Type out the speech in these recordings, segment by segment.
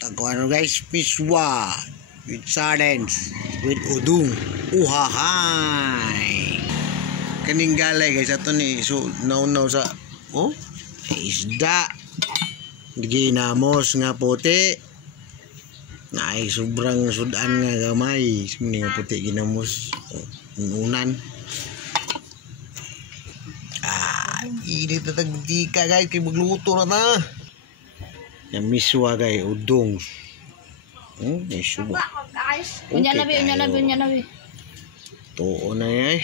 Ano guys, miswa with sardines with udong. Uhahay. Kaning galay guys ato ni so naunaw sa isda. Ginamos nga puti. Naay sobrang sudan nga gamay. Sumini nga puti ginamos. Unan. Ini tatag ka guys kay magluto na ta. Yang miswa guys, udong. Miswa. Unya nabi. Tuo na yan.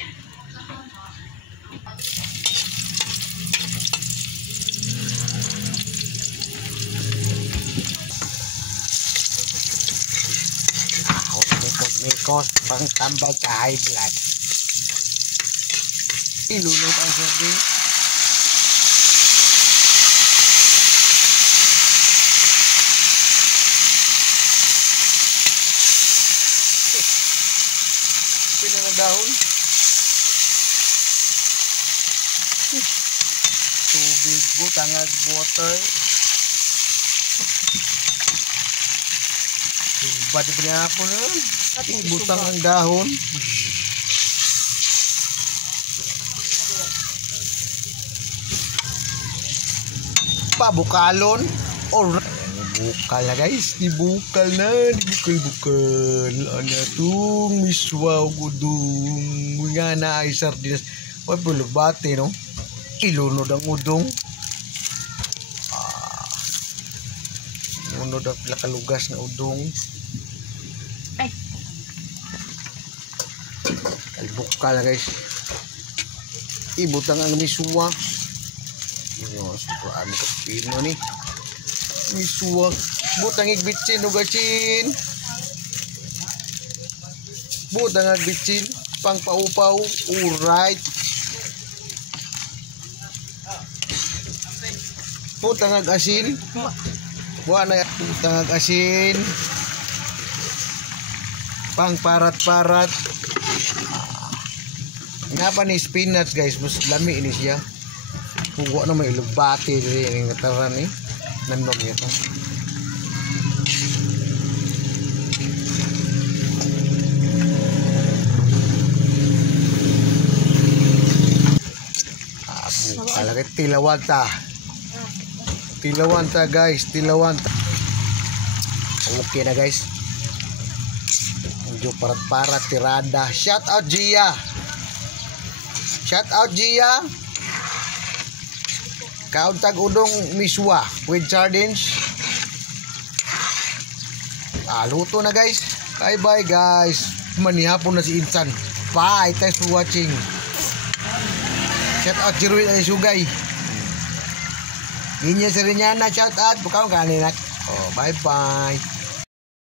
Mikos pang tambal sa high blood. Ilunod ang sardine. Pila na dahon. Tubig po, tangag water. Badi pa niya po na. Ibutang ang dahon. Pabukalon. Or bukal na guys. Dibukal na. Dibukal. Ano itong miswa o udong. Nga na ay sardinas. Huwag bulubati no. Ilunod ang udong. Ilunod ang pinakalugas na udong. Bukal na guys. Ibutang ang miswa. Sobrang kapino ni miswa. Butang igbitsin o gachin. Butang igbitsin. Pang paupaw. Alright. Butang ag-asin. Buwan na butang ag-asin. Pang parat-parat. Nga pa ni spinach guys, mas lami ini siya. Huwag na may ilubati rin yung kataran eh. Nanog niya ito. Kalagay tilawan ta. Tilawan ta guys, tilawan ta. Okay na guys. Medyo parat-parat tirada. Shout out Gia. Shout out Gia. Kauntag udong miswa with sardines. Luto na guys. Bye bye guys. Manihapon na si Insan. Bye. Thanks for watching. Shout out Jiruit ay sugay. Inya Serinyana shout out. Bukaw kanin. Bye bye.